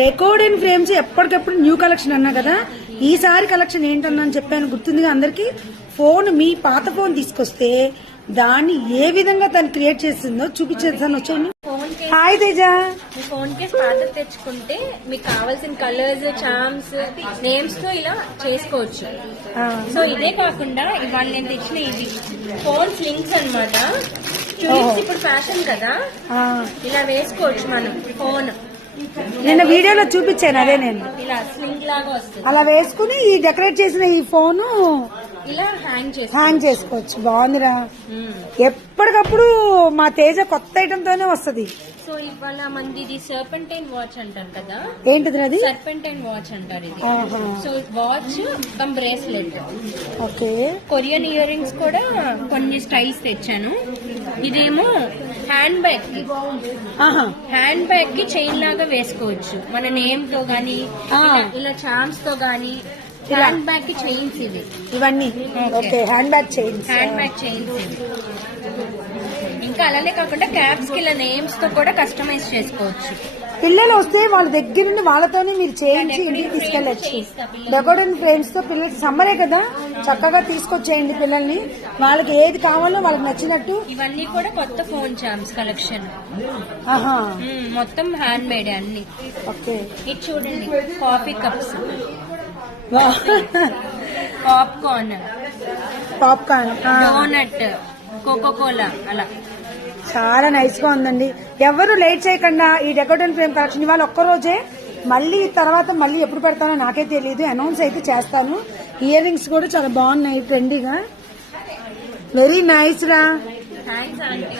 డెకోర్డ్ and frames ఎప్పటికప్పుడు new collection అన్నా కదా, ఈసారి కలెక్షన్ ఏంటన్నా అని చెప్పాను గుర్తుందిగా అందరికి. ఫోన్ మీ పాత ఫోన్ తీసుకొస్తే దాన్ని ఏ విధంగా తను క్రియేట్ చేసిందో చూపించేసాను. వచ్చాను. హాయ్ తేజ. మీ ఫోన్ కేస్ పాత తెచ్చుకుంటే మీకు కావాల్సిన కలర్స్, చార్మ్స్, నేమ్స్ తో ఇలా చేసుకోవచ్చు. సో ఇదే కాకుండా ఇవాళ నేను తెచ్చిన ఇది ఫోన్ స్లింగ్స్ అన్నమాట. ఇప్పుడు ఫ్యాషన్ కదా, ఇలా వేసుకోవచ్చు మనం ఫోన్. నిన్న వీడియోలో చూపించాను అదే, నేను ఇలా స్లింగ్ లాగా వస్తుంది. అలా వేసుకుని ఈ డెకరేట్ చేసిన ఈ ఫోన్ ఇలా హ్యాంగ్ చేసుకోవచ్చు. బాగుందిరా. ఎప్పటికప్పుడు మా తేజ కొత్త ఐటమ్ తోనే వస్తుంది. సో ఇవాళ మంది ఇది సర్పెంటైన్ వాచ్ అంటారు కదా. ఏంటిది అది? సర్పెంటైన్ వాచ్ అంటారు ఇది. So watch come bracelet. Okay. Korean ear rings కూడా కొన్ని స్టైల్స్ తెచ్చాను. ఇదేమో హ్యాండ్ బ్యాగ్ కి, హ్యాండ్ బ్యాగ్ కి చైన్ లాగా వేసుకోవచ్చు మన నేమ్ తో గానీ, ఇలా చార్మ్స్ తో గానీ. హ్యాండ్ బ్యాగ్ కి చైన్స్ ఇవి ఇవన్నీ. Okay, hand bag chains. Hand bag chains ఇవి. ఇంకా అలానే కాకుండా క్యాప్స్ కి ఇలా నేమ్స్ తో కూడా కస్టమైజ్ చేసుకోవచ్చు. పిల్లలు వస్తే వాళ్ళ దగ్గర నుండి వాళ్ళతోనే మీరు చేయించి ఇంటికి తీసుకెళ్లొచ్చు. డెకోరేషన్ ఫ్రేమ్స్ తో పిల్లలకి సమ్మరే కదా, చక్కగా తీసుకొచ్చేయండి పిల్లల్ని. వాళ్ళకి ఏది కావాలో వాళ్ళకి నచ్చినట్టు. ఇవన్నీ కూడా కొత్త ఫోన్ చార్మ్స్ కలెక్షన్. మొత్తం హ్యాండ్ మేడ్ అన్ని. ఓకే. ఇది చూడండి, coffee cups, popcorn, donut, Coca Cola, అలా చాలా నైస్ గా ఉందండి. ఎవరు లేట్ చేయకుండా ఈ డెకోరేషన్ ఫ్రేమ్ కలెక్షన్ ఇవాళ ఒక్కరోజే, మళ్ళీ తర్వాత మళ్ళీ ఎప్పుడు పెడతానో నాకే తెలియదు. అనౌన్స్ అయితే చేస్తాను. ఇయర్ రింగ్స్ కూడా చాలా బాగున్నాయి, ట్రెండీగా. వెరీ నైస్ రా. Thanks aunty.